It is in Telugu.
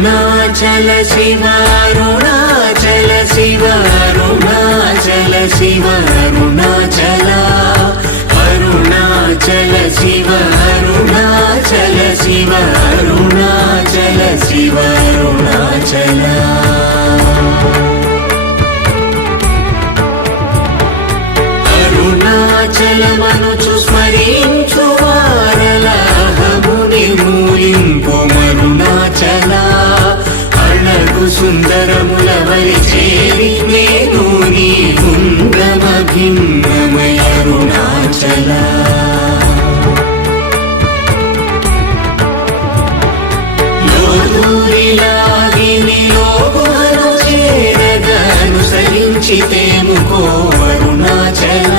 అరుణాచల శివ అరుణాచల శివ అరుణాచల శివ అరుణాచల అరుణాచల శివ అరుణాచల శివ అరుణాచల శివ అరుణాచల అరుణాచలమనుచు స్మరించు వారలహము నిర్మూలింపు మరుణాచల అళగు సుందరముల వలి చేరి నేను నీ గుండమ భిన్నమయ అరుణాచల లోదూరిలాగిని లోగుహను చేరగ అనుసరించితేముకో అరుణాచల